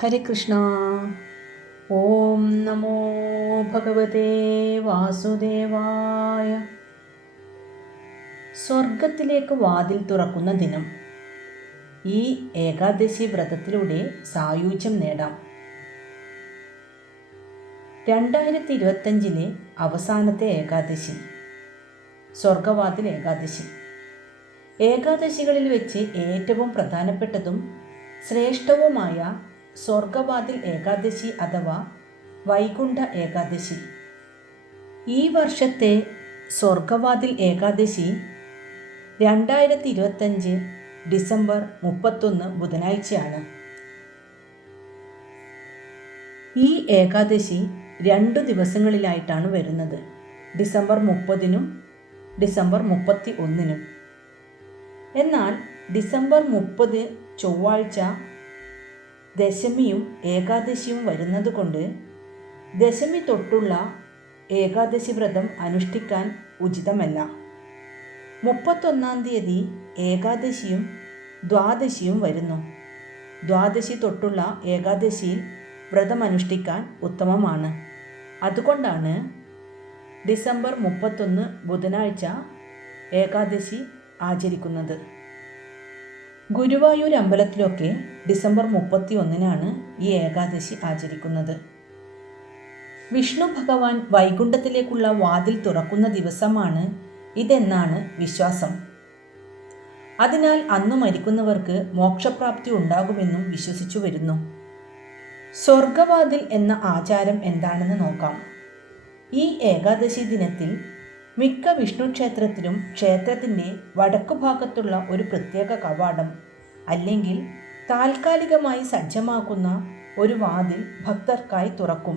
ഹരേ കൃഷ്ണ. ഓം നമോ ഭഗവതേ വാസുദേവായ. സ്വർഗത്തിലേക്ക് വാതിൽ തുറക്കുന്ന ദിനം. ഈ ഏകാദശി വ്രതത്തിലൂടെ സായുജ്യം നേടാം. 2025 അവസാനത്തെ ഏകാദശി, സ്വർഗവാതിൽ ഏകാദശി. ഏകാദശികളിൽ വെച്ച് ഏറ്റവും പ്രധാനപ്പെട്ടതും ശ്രേഷ്ഠവുമായ സ്വർഗവാതിൽ ഏകാദശി അഥവാ വൈകുണ്ഠ ഏകാദശി. ഈ വർഷത്തെ സ്വർഗവാതിൽ ഏകാദശി 2025 ഡിസംബർ 31 ബുധനാഴ്ചയാണ്. ഈ ഏകാദശി 2 ദിവസങ്ങളിലായിട്ടാണ് വരുന്നത്. December 30 December 31. എന്നാൽ ഡിസംബർ 30 ചൊവ്വാഴ്ച ദശമിയും ഏകാദശിയും വരുന്നത് കൊണ്ട് ദശമി തൊട്ടുള്ള ഏകാദശി വ്രതം അനുഷ്ഠിക്കാൻ ഉചിതമല്ല. 31-ാം തീയതി ഏകാദശിയും ദ്വാദശിയും വരുന്നു. ദ്വാദശി തൊട്ടുള്ള ഏകാദശിയിൽ വ്രതം അനുഷ്ഠിക്കാൻ ഉത്തമമാണ്. അതുകൊണ്ടാണ് ഡിസംബർ 31 ബുധനാഴ്ച ഏകാദശി ആചരിക്കുന്നത്. ഗുരുവായൂർ അമ്പലത്തിലൊക്കെ ഡിസംബർ 31-നാണ് ഈ ഏകാദശി ആചരിക്കുന്നത്. വിഷ്ണു ഭഗവാൻ വൈകുണ്ഠത്തിലേക്കുള്ള വാതിൽ തുറക്കുന്ന ദിവസമാണ് ഇതെന്നാണ് വിശ്വാസം. അതിനാൽ അന്നു മരിക്കുന്നവർക്ക് മോക്ഷപ്രാപ്തി ഉണ്ടാകുമെന്നും വിശ്വസിച്ചു വരുന്നു. സ്വർഗവാതിൽ എന്ന ആചാരം എന്താണെന്ന് നോക്കാം. ഈ ഏകാദശി ദിനത്തിൽ മിക്ക വിഷ്ണു ക്ഷേത്രത്തിലും ക്ഷേത്രത്തിൻ്റെ വടക്കുഭാഗത്തുള്ള ഒരു പ്രത്യേക കവാടം അല്ലെങ്കിൽ താൽക്കാലികമായി സജ്ജമാക്കുന്ന ഒരു വാതിൽ ഭക്തർക്കായി തുറക്കും.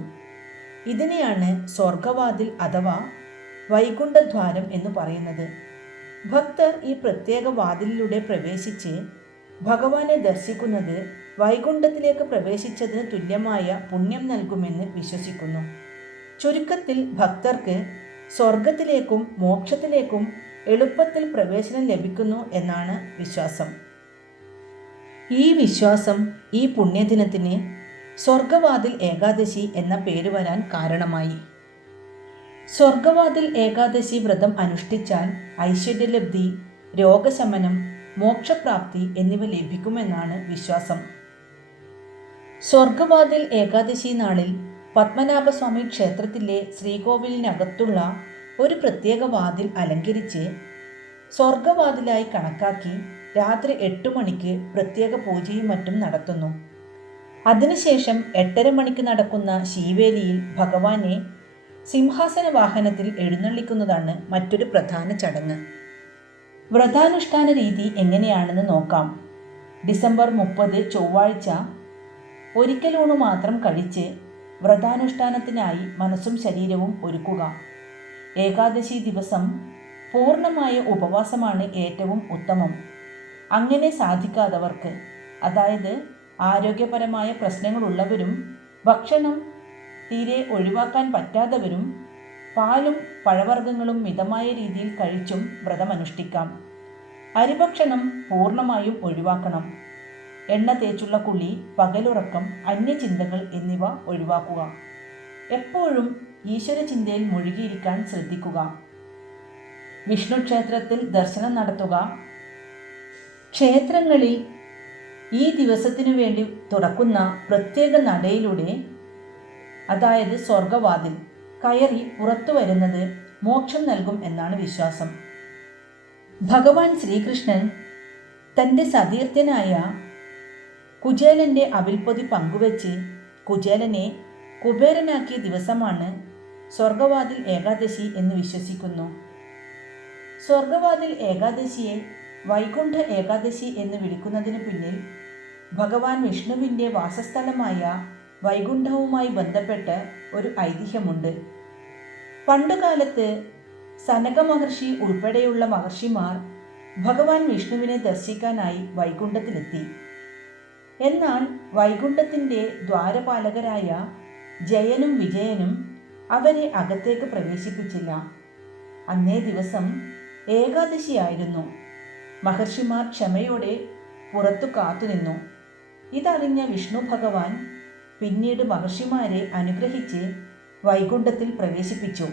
ഇതിനെയാണ് സ്വർഗവാതിൽ അഥവാ വൈകുണ്ഠദ്വാരം എന്ന് പറയുന്നത്. ഭക്തർ ഈ പ്രത്യേക വാതിലിലൂടെ പ്രവേശിച്ച് ഭഗവാനെ ദർശിക്കുന്നത് വൈകുണ്ഠത്തിലേക്ക് പ്രവേശിച്ചതിന് തുല്യമായ പുണ്യം നൽകുമെന്ന് വിശ്വസിക്കുന്നു. ചുരുക്കത്തിൽ ഭക്തർക്ക് സ്വർഗത്തിലേക്കും മോക്ഷത്തിലേക്കും എളുപ്പത്തിൽ പ്രവേശനം ലഭിക്കുന്നു എന്നാണ് വിശ്വാസം. ഈ വിശ്വാസം ഈ പുണ്യദിനത്തിന് സ്വർഗവാതിൽ ഏകാദശി എന്ന പേര് വരാൻ കാരണമായി. സ്വർഗവാതിൽ ഏകാദശി വ്രതം അനുഷ്ഠിച്ചാൽ ഐശ്വര്യലബ്ധി, രോഗശമനം, മോക്ഷപ്രാപ്തി എന്നിവ ലഭിക്കുമെന്നാണ് വിശ്വാസം. സ്വർഗവാതിൽ ഏകാദശി നാളിൽ പത്മനാഭസ്വാമി ക്ഷേത്രത്തിലെ ശ്രീകോവിലിനകത്തുള്ള ഒരു പ്രത്യേക വാതിൽ അലങ്കരിച്ച് സ്വർഗവാതിലായി കണക്കാക്കി രാത്രി 8 മണിക്ക് പ്രത്യേക പൂജയും മറ്റും നടത്തുന്നു. അതിനുശേഷം 8:30 മണിക്ക് നടക്കുന്ന ശീവേലിയിൽ ഭഗവാനെ സിംഹാസന വാഹനത്തിൽ എഴുന്നള്ളിക്കുന്നതാണ് മറ്റൊരു പ്രധാന ചടങ്ങ്. വ്രതാനുഷ്ഠാന രീതി എങ്ങനെയാണെന്ന് നോക്കാം. ഡിസംബർ 30 ചൊവ്വാഴ്ച ഒരിക്കലൂണ് മാത്രം കഴിച്ച് വ്രതാനുഷ്ഠാനത്തിനായി മനസ്സും ശരീരവും ഒരുക്കുക. ഏകാദശി ദിവസം പൂർണ്ണമായ ഉപവാസമാണ് ഏറ്റവും ഉത്തമം. അങ്ങനെ സാധിക്കാത്തവർക്ക്, അതായത് ആരോഗ്യപരമായ പ്രശ്നങ്ങളുള്ളവരും ഭക്ഷണം തീരെ ഒഴിവാക്കാൻ പറ്റാത്തവരും പാലും പഴവർഗ്ഗങ്ങളും മിതമായ രീതിയിൽ കഴിച്ചും വ്രതമനുഷ്ഠിക്കാം. അരിഭക്ഷണം പൂർണ്ണമായും ഒഴിവാക്കണം. എണ്ണ തേച്ചുള്ള കുളി, പകലുറക്കം, അന്യചിന്തകൾ എന്നിവ ഒഴിവാക്കുക. എപ്പോഴും ഈശ്വരചിന്തയിൽ മുഴുകിയിരിക്കാൻ ശ്രദ്ധിക്കുക. വിഷ്ണു ക്ഷേത്രത്തിൽ ദർശനം നടത്തുക. ക്ഷേത്രങ്ങളിൽ ഈ ദിവസത്തിനു വേണ്ടി തുറക്കുന്ന പ്രത്യേക നടയിലൂടെ, അതായത് സ്വർഗവാതിൽ, കയറി പുറത്തു വരുന്നത് മോക്ഷം നൽകും എന്നാണ് വിശ്വാസം. ഭഗവാൻ ശ്രീകൃഷ്ണൻ തൻ്റെ സതീർത്ഥ്യനായ കുചേലൻ്റെ അവിൽപ്പൊതി പങ്കുവെച്ച് കുചേലനെ കുബേരനാക്കിയ ദിവസമാണ് സ്വർഗവാതിൽ ഏകാദശി എന്ന് വിശ്വസിക്കുന്നു. സ്വർഗവാതിൽ ഏകാദശിയെ വൈകുണ്ഠ ഏകാദശി എന്ന് വിളിക്കുന്നതിന് പിന്നിൽ ഭഗവാൻ വിഷ്ണുവിൻ്റെ വാസസ്ഥലമായ വൈകുണ്ഠവുമായി ബന്ധപ്പെട്ട ഒരു ഐതിഹ്യമുണ്ട്. പണ്ടുകാലത്ത് സനക മഹർഷി ഉൾപ്പെടെയുള്ള മഹർഷിമാർ ഭഗവാൻ വിഷ്ണുവിനെ ദർശിക്കാനായി വൈകുണ്ഠത്തിലെത്തി. എന്നാൽ വൈകുണ്ഠത്തിൻ്റെ ദ്വാരപാലകരായ ജയനും വിജയനും അവരെ അകത്തേക്ക് പ്രവേശിപ്പിച്ചില്ല. അന്നേ ദിവസം ഏകാദശിയായിരുന്നു. മഹർഷിമാർ ക്ഷമയോടെ പുറത്തു കാത്തുനിന്നു. ഇതറിഞ്ഞ വിഷ്ണു ഭഗവാൻ പിന്നീട് മഹർഷിമാരെ അനുഗ്രഹിച്ച് വൈകുണ്ഠത്തിൽ പ്രവേശിപ്പിച്ചു.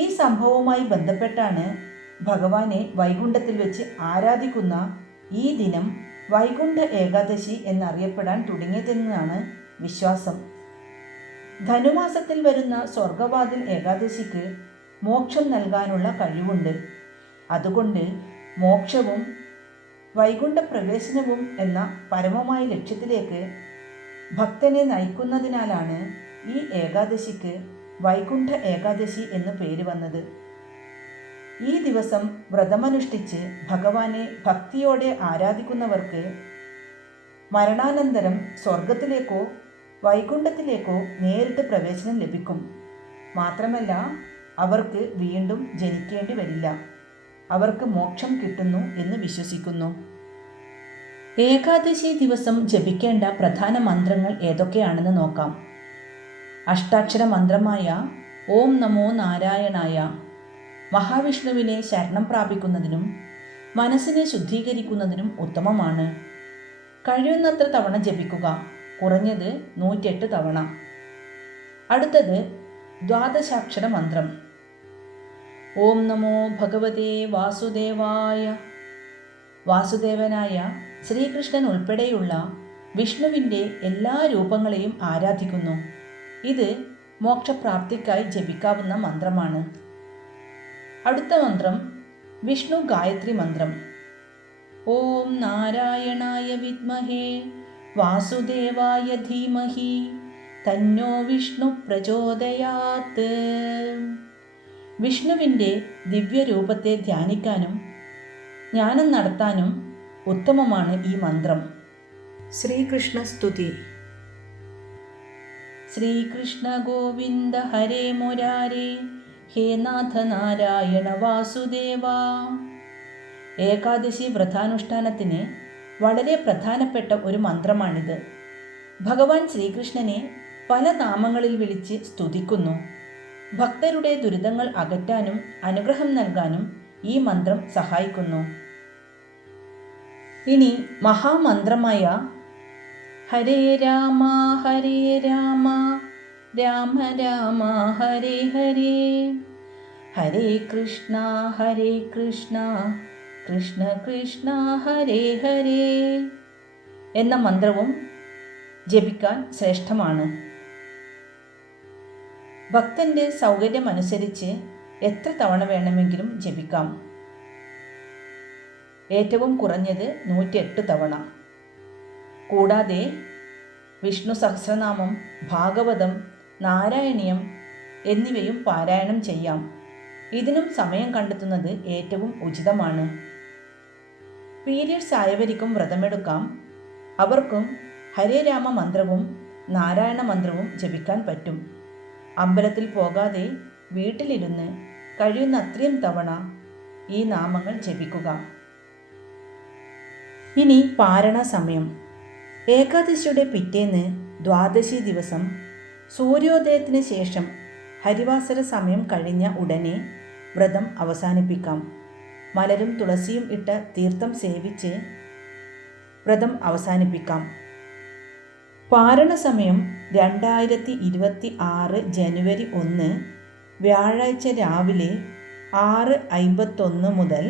ഈ സംഭവവുമായി ബന്ധപ്പെട്ടാണ് ഭഗവാനെ വൈകുണ്ഠത്തിൽ വെച്ച് ആരാധിക്കുന്ന ഈ ദിനം വൈകുണ്ഠ ഏകാദശി എന്നറിയപ്പെടാൻ തുടങ്ങിയതെന്നാണ് വിശ്വാസം. ധനുമാസത്തിൽ വരുന്ന സ്വർഗവാതിൽ ഏകാദശിക്ക് മോക്ഷം നൽകാനുള്ള കഴിവുണ്ട്. അതുകൊണ്ട് മോക്ഷവും വൈകുണ്ഠ പ്രവേശനവും എന്ന പരമമായ ലക്ഷ്യത്തിലേക്ക് ഭക്തനെ നയിക്കുന്നതിനാലാണ് ഈ ഏകാദശിക്ക് വൈകുണ്ഠ ഏകാദശി എന്ന് പേര് വന്നത്. ഈ ദിവസം വ്രതമനുഷ്ഠിച്ച് ഭഗവാനെ ഭക്തിയോടെ ആരാധിക്കുന്നവർക്ക് മരണാനന്തരം സ്വർഗത്തിലേക്കോ വൈകുണ്ഠത്തിലേക്കോ നേരിട്ട് പ്രവേശനം ലഭിക്കും. മാത്രമല്ല അവർക്ക് വീണ്ടും ജനിക്കേണ്ടി വരില്ല. അവർക്ക് മോക്ഷം കിട്ടുന്നു എന്ന് വിശ്വസിക്കുന്നു. ഏകാദശി ദിവസം ജപിക്കേണ്ട പ്രധാന മന്ത്രങ്ങൾ ഏതൊക്കെയാണെന്ന് നോക്കാം. അഷ്ടാക്ഷര മന്ത്രമായ ഓം നമോ നാരായണായ മഹാവിഷ്ണുവിനെ ശരണം പ്രാപിക്കുന്നതിനും മനസ്സിനെ ശുദ്ധീകരിക്കുന്നതിനും ഉത്തമമാണ്. കഴിയുന്നത്ര തവണ ജപിക്കുക, കുറഞ്ഞത് 108 തവണ. അടുത്തത് ദ്വാദശാക്ഷര മന്ത്രം. ഓം നമോ ഭഗവതേ വാസുദേവായ. വാസുദേവനായ ശ്രീകൃഷ്ണൻ ഉൾപ്പെടെയുള്ള വിഷ്ണുവിൻ്റെ എല്ലാ രൂപങ്ങളെയും ആരാധിക്കുന്നു. ഇത് മോക്ഷപ്രാപ്തിക്കായി ജപിക്കാവുന്ന മന്ത്രമാണ്. അടുത്ത മന്ത്രം വിഷ്ണു ഗായത്രി മന്ത്രം. ഓം നാരായണായ വിദ്മഹേ വാസുദേവായ ധീമഹി തന്നോ വിഷ്ണു പ്രചോദയാത്. വിഷ്ണുവിൻ്റെ ദിവ്യരൂപത്തെ ധ്യാനിക്കാനും ജ്ഞാനം നടത്താനും ഉത്തമമാണ് ഈ മന്ത്രം. ശ്രീകൃഷ്ണ സ്തുതി. ശ്രീകൃഷ്ണ ഗോവിന്ദ ഹരേ മുരാരേ ഹേ നാഥ നാരായണ വാസുദേവ. ഏകാദശി വ്രതാനുഷ്ഠാനത്തിന് വളരെ പ്രധാനപ്പെട്ട ഒരു മന്ത്രമാണിത്. ഭഗവാൻ ശ്രീകൃഷ്ണനെ പല നാമങ്ങളിൽ വിളിച്ച് സ്തുതിക്കുന്നു. ഭക്തരുടെ ദുരിതങ്ങൾ അകറ്റാനും അനുഗ്രഹം നൽകാനും ഈ മന്ത്രം സഹായിക്കുന്നു. ഇനി മഹാമന്ത്രമായ ഹരേ രാമ രാമ രാമ ഹരേ ഹരേ ഹരേ കൃഷ്ണ കൃഷ്ണ കൃഷ്ണ ഹരേ ഹരേ എന്ന മന്ത്രവും ജപിക്കാൻ ശ്രേഷ്ഠമാണ്. ഭക്തൻ്റെ സൗകര്യമനുസരിച്ച് എത്ര തവണ വേണമെങ്കിലും ജപിക്കാം. ഏറ്റവും കുറഞ്ഞത് 108 തവണ. കൂടാതെ വിഷ്ണു സഹസ്രനാമം, ഭാഗവതം, നാരായണീയം എന്നിവയും പാരായണം ചെയ്യാം. ഇതിനും സമയം കണ്ടെത്തുന്നത് ഏറ്റവും ഉചിതമാണ്. പീരിയഡ്സ് ആയവർക്കും വ്രതമെടുക്കാം. അവർക്കും ഹരേ രാമ മന്ത്രവും നാരായണ മന്ത്രവും ജപിക്കാൻ പറ്റും. അമ്പലത്തിൽ പോകാതെ വീട്ടിലിരുന്ന് കഴിയുന്ന അത്രയും തവണ ഈ നാമങ്ങൾ ജപിക്കുക. ഇനി പാരണ സമയം. ഏകാദശിയുടെ പിറ്റേന്ന് ദ്വാദശി ദിവസം സൂര്യോദയത്തിന് ശേഷം ഹരിവാസര സമയം കഴിഞ്ഞ ഉടനെ വ്രതം അവസാനിപ്പിക്കാം. മലരും തുളസിയും ഇട്ട തീർത്ഥം സേവിച്ച് വ്രതം അവസാനിപ്പിക്കാം. പാരണ സമയം 2026 ജനുവരി 1 വ്യാഴാഴ്ച രാവിലെ 6:51 മുതൽ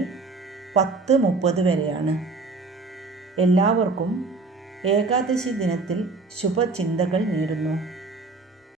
10:30 വരെയാണ്. എല്ലാവർക്കും ഏകാദശി ദിനത്തിൽ ശുഭചിന്തകൾ നേരുന്നു.